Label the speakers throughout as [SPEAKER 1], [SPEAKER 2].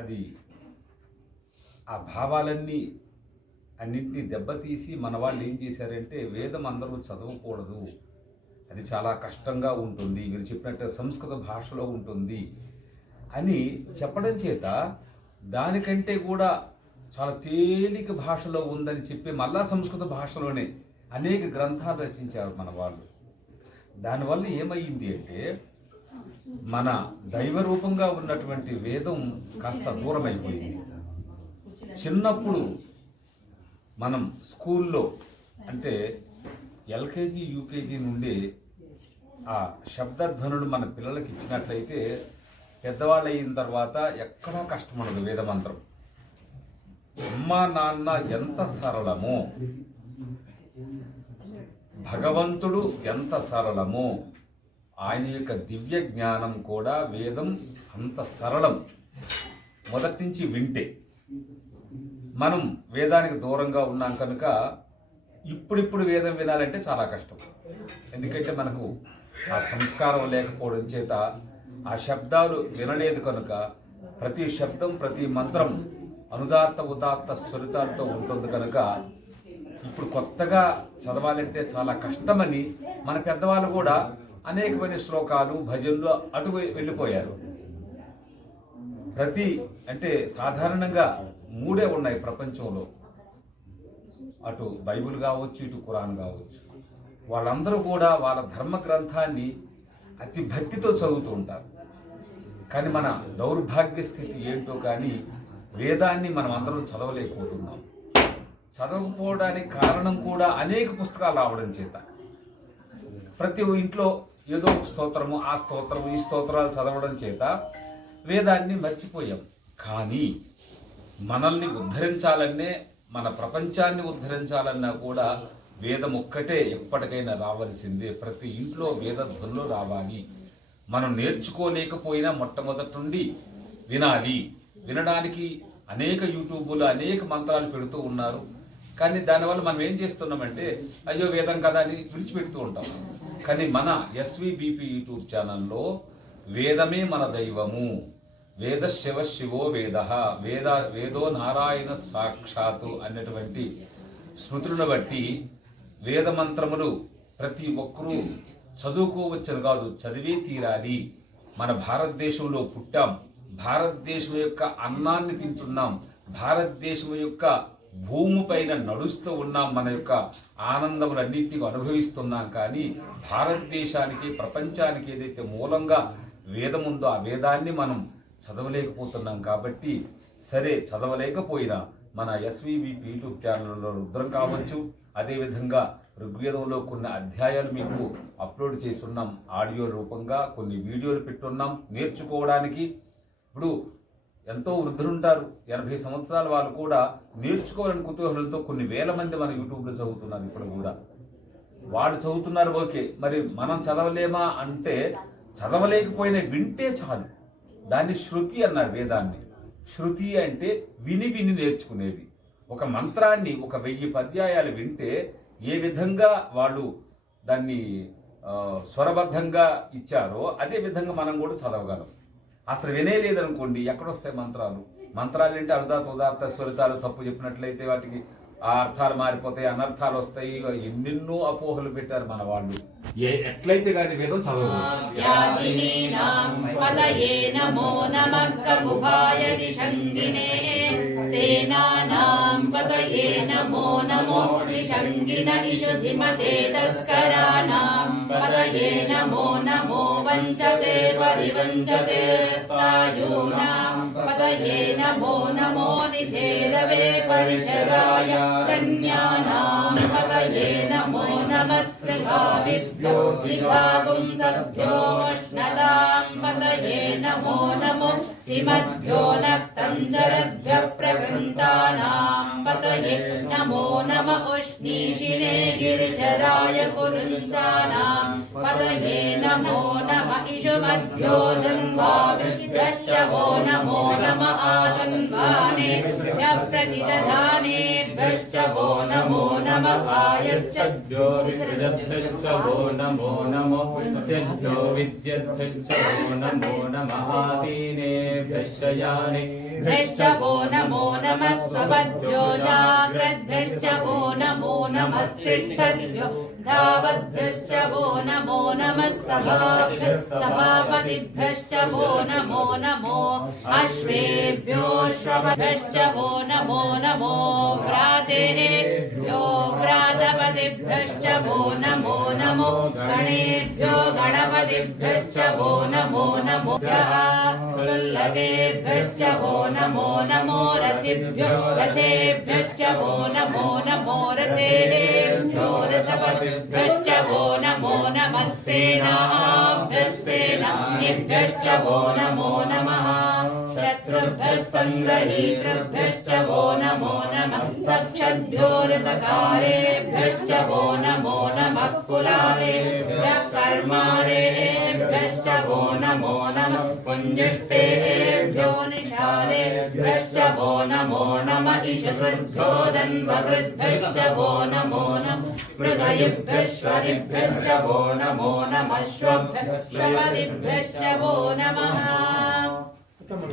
[SPEAKER 1] అది ఆ భావాలన్నీ అన్నింటినీ దెబ్బతీసి మన వాళ్ళు ఏం చేశారంటే వేదం అందరూ చదవకూడదు. అది చాలా కష్టంగా ఉంటుంది. మీరు చెప్పినట్టు సంస్కృత భాషలో ఉంటుంది అని చెప్పడం చేత దానికంటే కూడా చాలా తేలిక భాషలో ఉందని చెప్పి మళ్ళా సంస్కృత భాషలోనే అనేక గ్రంథాలు రచించారు మన వాళ్ళు. దానివల్ల ఏమయ్యింది అంటే మన దైవ రూపంగా ఉన్నటువంటి వేదం కాస్త దూరమైపోయింది. చిన్నప్పుడు మనం స్కూల్లో అంటే ఎల్కేజీ యూకేజీ నుండి ఆ శబ్దధ్వనులు మన పిల్లలకి ఇచ్చినట్లయితే పెద్దవాళ్ళు అయిన తర్వాత ఎక్కడా కష్టం ఉండదు వేదమంత్రం. అమ్మ నాన్న ఎంత సరళమో. భగవంతుడు ఎంత సరళమో. ఆయన యొక్క దివ్య జ్ఞానం కూడా వేదం అంత సరళం. మొదటి నుంచి వింటే. మనం వేదానికి దూరంగా ఉన్నాం కనుక ఇప్పుడిప్పుడు వేదం వినాలంటే చాలా కష్టం. ఎందుకంటే మనకు ఆ సంస్కారం లేకపోవడం చేత ఆ శబ్దాలు వినలేదు కనుక ప్రతి శబ్దం ప్రతి మంత్రం అనుదాత్త ఉదాత్త స్వరితాలతో ఉంటుంది కనుక ఇప్పుడు కొత్తగా చదవాలంటే చాలా కష్టమని మన పెద్దవాళ్ళు కూడా అనేకమైన శ్లోకాలు భజనలు అటు వెళ్ళిపోయారు. ప్రతి అంటే సాధారణంగా మూడే ఉన్నాయి ప్రపంచంలో. అటు బైబిల్ కావచ్చు ఇటు ఖురాన్ కావచ్చు. వాళ్ళందరూ కూడా వాళ్ళ ధర్మ గ్రంథాన్ని అతి భక్తితో చదువుతూ ఉంటారు. కానీ మన దౌర్భాగ్య స్థితి ఏంటో కానీ వేదాన్ని మనం అందరం చదవలేకపోతున్నాం. చదవకపోవడానికి కారణం కూడా అనేక పుస్తకాలు రావడం చేత. ప్రతి ఇంట్లో ఏదో ఒక స్తోత్రము ఆ స్తోత్రము ఈ స్తోత్రాలు చదవడం చేత వేదాన్ని మర్చిపోయాం. కానీ మనల్ని ఉద్ధరించాలనే మన ప్రపంచాన్ని ఉద్ధరించాలన్నా కూడా వేదం ఒక్కటే ఎప్పటికైనా రావాల్సిందే. ప్రతి ఇంట్లో వేద ధ్వనులు రావాలి. మనం నేర్చుకోలేకపోయినా మొట్టమొదటి నుండి వినాలి. వినడానికి అనేక యూట్యూబులు అనేక మంత్రాలు పెడుతూ ఉన్నారు. కానీ దానివల్ల మనం ఏం చేస్తున్నామంటే అయ్యో వేదం కదా అని విడిచిపెడుతూ ఉంటాం. కానీ మన ఎస్విబిపి యూట్యూబ్ ఛానల్లో వేదమే మన దైవము. వేద శివ శివో వేద. వేద వేదో నారాయణ సాక్షాత్తు అనేటువంటి స్మృతులను బట్టి వేద మంత్రములు ప్రతి ఒక్కరూ చదువుకోవచ్చని కాదు చదివే తీరాలి. మన భారతదేశంలో పుట్టాం. భారతదేశం యొక్క అన్నాన్ని తింటున్నాం. భారతదేశం యొక్క భూమి పైన నడుస్తూ ఉన్నాం మన యొక్క ఆనందములన్నింటినీ అనుభవిస్తున్నాం కానీ భారతదేశానికి ప్రపంచానికి ఏదైతే మూలంగా వేదం ఉందో ఆ వేదాన్ని మనం చదవలేకపోతున్నాం కాబట్టి సరే చదవలేకపోయినా మన ఎస్విబి యూట్యూబ్ ఛానల్లో రుద్రం కావచ్చు. అదేవిధంగా ఋగ్వేదంలో కొన్ని అధ్యాయాలు మీకు అప్లోడ్ చేస్తున్నాం ఆడియో రూపంగా కొన్ని వీడియోలు పెట్టున్నాం నేర్చుకోవడానికి. ఇప్పుడు ఎంతో వృద్ధులుంటారు. ఎనభై సంవత్సరాల వాళ్ళు కూడా నేర్చుకోవాలని కుతూహలంతో కొన్ని వేల మంది మన యూట్యూబ్లో చదువుతున్నారు ఇప్పుడు కూడా. వాళ్ళు చదువుతున్నారు ఓకే. మరి మనం చదవలేమా అంటే చదవలేకపోయినా వింటే చాలు. దాన్ని శృతి అన్నారు వేదాన్ని. శృతి అంటే విని విని నేర్చుకునేది. ఒక మంత్రాన్ని ఒక వెయ్యి పర్యాయాలు వింటే ఏ విధంగా వాళ్ళు దాన్ని స్వరబద్ధంగా ఇచ్చారో అదే విధంగా మనం కూడా చదవగలం. అసలు వినేయలేదనుకోండి ఎక్కడొస్తాయి మంత్రాలు? మంత్రాలు అంటే అరుదాత ఉదాత్త స్వరితాలు తప్పు చెప్పినట్లయితే వాటికి ఆ అర్థాలు మారిపోతాయి అనర్థాలు వస్తాయి. ఎన్నెన్నో అపోహలు పెట్టారు మన వాళ్ళు ఏ ఎట్లయితే కానీ వేదం చదవదు.
[SPEAKER 2] సంపదయే నమో నమో నిషంగిన ఇషుధిమతే తస్కరాణాం పదయే నమో నమో వంచతే పరివంచతే స్థాయూనాం పదయే నమో నమో నిజేరవే పరిచరాయ ప్రజ్ఞానాం పదయే నమో నమస్కృభా విభ్యో శ్రీభాగుం సభ్యోష్ణదాం रण्यानां नमो नमः श्रीभाविभ्यो श्रीभागुं सद्भ्यो नमो नमो सिमद्भ्यो नक्तं चरद्भ्यः प्रकृन्तानां पतये नमो नम उष्णीषिणे गिरिचराय कुरुञ्चानां पतये नमो नम इषुमद्भ्यो वो नमो नम आदन्वानेभ्यः प्रतिदधानेभ्यः विसृजद्भ्यश्च वो नमो नमः आयच्छद्भ्यो
[SPEAKER 3] विसृजद्भ्यश्च वो नमो नमो विद्यद्भ्यश्च वो नमो नमः आसीनेभ्यश्च यानेभ्यश्च
[SPEAKER 2] वो नमो नमः स्वपद्भ्यो जाग्रद्भ्यश्च वो नमो नमस्तिष्ठद्भ्यो धावद्भ्यश्च वो नमो नमः सभाभ्यः सभापतिभ्यश्च वो नमो नमो अश्वेभ्यो श्वभ्यश्च वो नमो नमो भ्रातेभ्यो भ्रातपतिभ्यश्च वो नमो नमो गणेभ्यो गणपतिभ्यश्च वो नमो नमो चुल्लकेभ्यश्च वो नमो नमो रथिभ्यो रथेभ्यश्च वो नमो नमो रथेभ्यो रथपतिभ्यश्च वो नमो नमः सेनाभ्यः सेनानिभ्यश्च वो नमो नमः शत्रुभ्यः सङ्ग्रहीतृभ्यश्च वो नमो नमः तक्षद्भ्यो वो नमो नमः कुलालेभ्यः कर्मारेभ्यश्च वो नमो नमः कुञ्जिष्टेभ्यो निशालेभ्यश्च वो नमो नमः ईशकृद्भ्यो दन्वकृद्भ्यश्च वो नमो नमः मृगयिभ्यश्वरिभ्यश्च वो नमो नमः श्वभ्यश्वपदिभ्यश्च वो नमः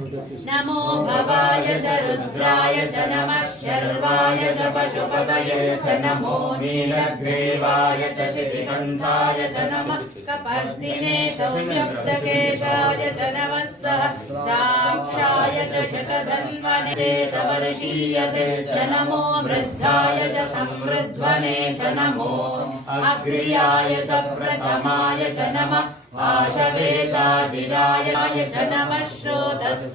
[SPEAKER 2] नमो भवाय च रुद्राय च नमः शर्वाय च पशुपतये च नमो नीलग्रीवाय च शितिकण्ठाय च नमः कपर्दिने च उषप्सकेशाय च नमः सहस्राक्षाय च शतधन्वने च वर्षीयसे च नमो वृद्धाय च संवृध्वने च नमो अग्र्याय च प्रथमाय च नमः आशवे चाजिराय च नमः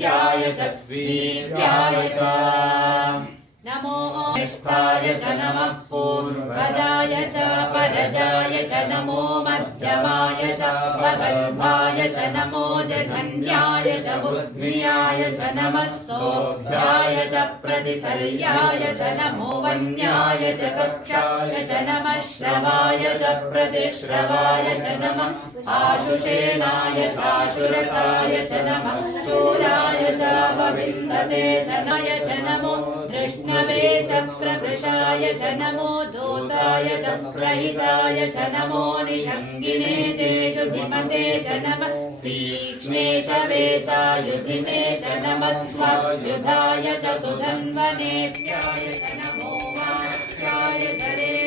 [SPEAKER 2] श्रोतस्याय च दीप्याय च नमो निष्ठाय च नमः पूर्वजाय च परजाय च नमो मध्यमाय च पगल्भाय च नमो जघन्याय च बुद्ध्याय च नमः सोऽभ्याय च प्रतिसर्याय च नमो वन्याय च कक्षाय च नमः श्रवाय च प्रतिश्रवाय च नमः आशुषेणाय चाशुरताय च नमः शूराय च च नमो कृष्णवे च प्रवृषाय च नमो दूताय च प्रहिताय च नमो निषङ्गिने चेषु धिमते च नमः तीक्ष्णे च वेचायुधिने च नमः स्वायुधाय च सुधन्वनेत्याय च नमो वाक्याय च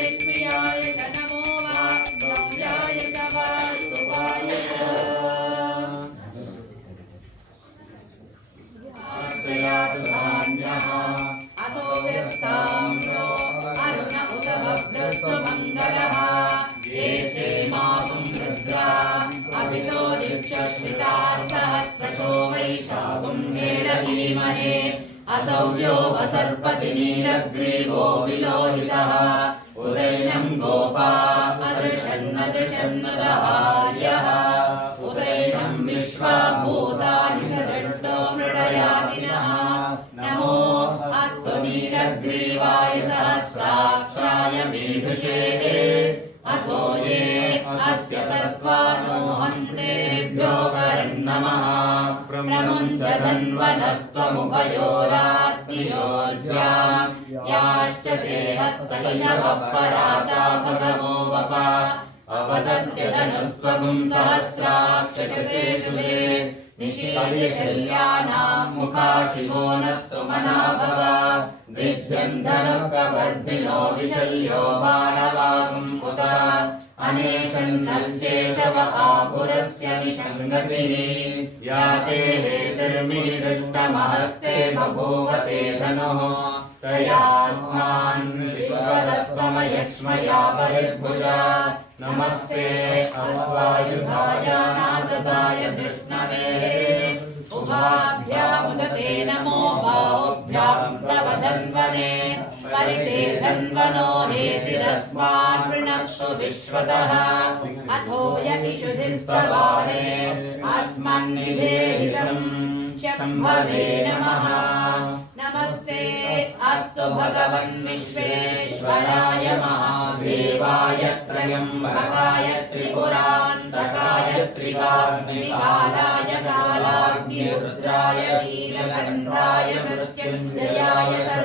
[SPEAKER 2] वैशाखुं मेढधीमहे असौर्यो वसर्पति नीलग्रीवो विलोहितः उदैनं गोपा अदृशन्नदृशन्नदहार्यः उदैनं विश्वाभूतानि सदृष्टो मृडयादिनः नमो अस्तु नीलग्रीवाय सहस्राक्षाय मीढुषे अथो ये अस्य सत्त्वानो हन्तेभ्यो करन्नमः प्रमुञ्च धन्वनस्त्वमुभयोरात्तियोज्या याश्च देहः सैषवः पराता भगवो वपा अवदत्यधनुस्त्वगुं सहस्राक्षशतेषु ते निशीलिशल्यानां मुखा शिवो नः सुमना भव विध्यम् धनुः प्रवर्धिनो विशल्यो बाणवागुम् उत अनेशन्नस्येषव आपुरस्य निषङ्गतिः याते हेतुर्मीरष्टमहस्ते बभूवते धनुः। त्रयास्मान् परिभुजा नमस्ते अस्वायुधाय नाददाय कृष्णवे उभाभ्यामुदते नमो भावभ्यां प्रवदन्वने। परिते धन्वनो हेतिरस्मान् वृणक्तु विश्वतः। अथो य अस्मन्निधेहितम् शम्भवे नमः। नमस्ते, अस्तु भगवन् विश्वेश्वराय महादेवाय त्र्यम्बकाय त्रिपुरान्तकाय त्रिकाग्निकालाय कालाग्निरुद्राय नीलकण्ठाय मृत्युञ्जयाय सर्वेश्वराय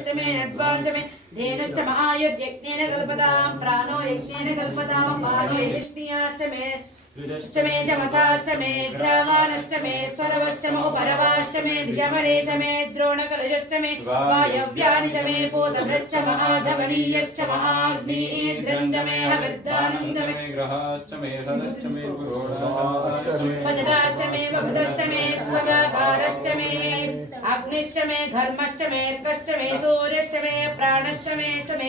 [SPEAKER 2] శక్తిమే నడ్వాంజమే ధేనుశ్చ మహాయజ్ఞేన కల్పతాం ప్రాణో యజ్ఞేన కల్పతాం మానో యజ్ఞాష్టమే अष्टमे जमसाष्टमे द्रावाणष्टमे स्वरवष्टमौ परवाष्टमे दिशमने च मे वायव्यानि च मे पोतभृच्च महाधवनीयश्च महाग्नीन्द्रं च मे हविर्दानं च मे
[SPEAKER 3] मे सदश्च मे
[SPEAKER 2] अग्निश्च मे घर्मश्च मे सूर्यश्च मे प्राणश्च मे च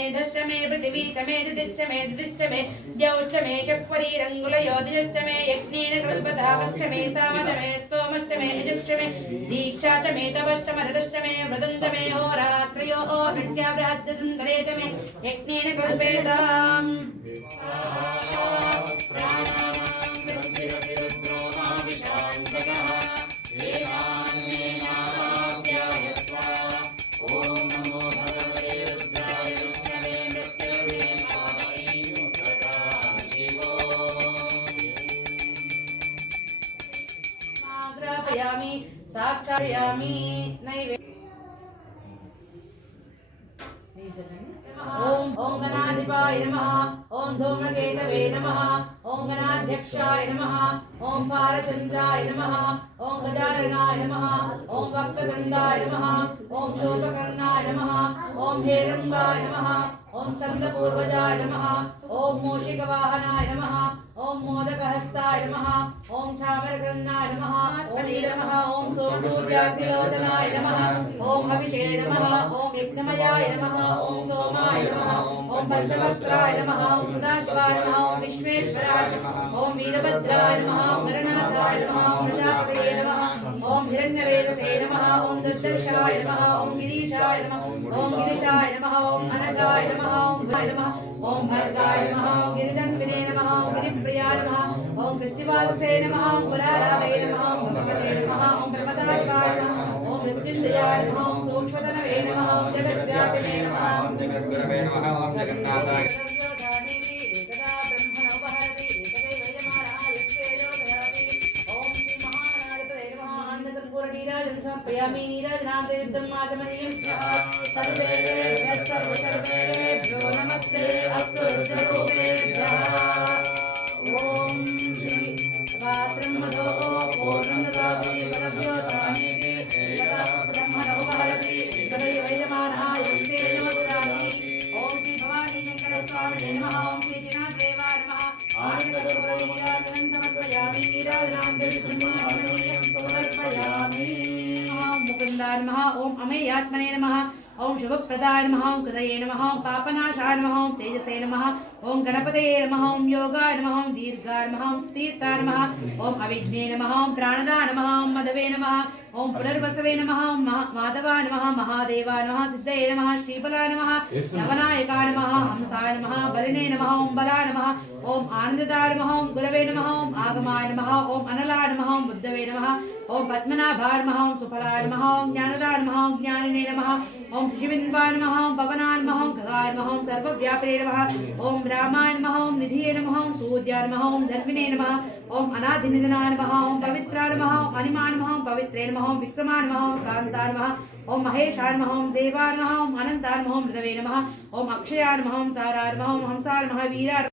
[SPEAKER 2] पृथिवी च मे दिश्च मे दिश्च मे शक्वरी रङ्गुलयोदिश्च षष्टमे यज्ञेन कल्पतापष्टमे सामतमे स्तोमष्टमे यजक्षमे दीक्षा च मे तपष्टम रतष्टमे होरात्रयो ओ नृत्याभ्रात्यदन्तरे च मे यज्ञेन कल्पेताम्। साक्षायामि नैवे ॐ ॐ गणाधिपाय नमः, ॐ धूमकेतवे नमः, ॐ गणाध्यक्षाय नमः, ॐ पारचन्द्राय नमः, ॐ गजाननाय नमः, ॐ वक्रतुण्डाय नमः, ॐ शोभकर्णाय नमः, ॐ हेरम्बाय नमः, ॐ स्कन्दपूर्वजाय नमः, ॐ मूषिकवाहनाय नमः ఓం మోదకహస్తాయ నమః ఓం చామరగన్నాయ నమః ఓం నీలమః ఓం సోమసూర్యాగ్నిలోదనాయ నమః ఓం అభిషే నమః ఓం యజ్ఞమయాయ నమః ఓం సోమాయ నమః ఓం పంచవక్త్రాయ నమః ఓం సదాశివాయ నమః ఓం విశ్వేశ్వరాయ ఓం వీరభద్రాయ నమః ఓం నమః ఓం నమః ఓం హిరణ్యవేదసే నమః ఓం దుర్దర్శాయ నమః ఓం గిరీశాయ నమః ఓం గిరిశాయ నమః ఓం అనగాయ నమః ఓం భయ నమః ఓం భర్గాయ నమః ఓం గిరిజన్ गिरिजन्विने नमः ॐ गिरिप्रियाय नमः ॐ कृत्तिवाससे नमः ॐ पुराराय नमः ॐ भगवते नमः ॐ ब्रह्मदात्माय नमः ॐ मृत्युञ्जयाय नमः ॐ सूक्ष्मतनवे नमः ॐ जगद्व्यापिने नमः ॐ
[SPEAKER 3] जगद्गुरवे नमः ॐ जगन्नाथाय
[SPEAKER 2] मुकुन्दाय नमः ॐ अमेयात्मने नमः ॐ शुभप्रदाय नमः ॐ कृतये नमः ॐ पापनाशाय नमः ॐ तेजसे नमः ॐ गणपतये नमः ॐ योगाय नमः ॐ दीर्घाय नमः ं स्थिताय नमः ॐ अविघ्ने नमः ं प्राणदाय नमः ं मदवे नमः ॐ पुनर्वसवे नमः ं महा- माधवाय नमः महादेवाय नमः सिद्धये नमः श्रीबलाय नमः नवनायकाय नमः हंसाय नमः बलिने नमः ॐ बलाय नमः ॐ आनन्ददाय नमः ॐ गुरवे नमः ॐ आगमाय नमः ॐ अनलाय ఓం బుద్ధవే నమ ఓం పద్మనాభాయ నమ ఓం సుఫలాయ నమ ఓం జ్ఞానదాయ నమ ఓం జ్ఞానినే నమ ఓం శివింద్వాయ నమ ఓం పవనాయ నమ ఓం ఖగాయ నమ ఓం సర్వవ్యాపినే నమ ఓం రామాయ నమ ఓం నిధియే నమ ఓం సూర్యాయ నమ ఓం ధన్వినే నమ ఓం అనాధినిధనాయ నమ ఓం పవిత్రాయ నమ ఓం అనిమాయ నమ ఓం పవిత్రే నమ ఓం విక్రమాయ నమ ఓం కాంతాయ నమ ఓం మృదవే నమ ఓం అక్షయాయ నమ ఓం తారాయ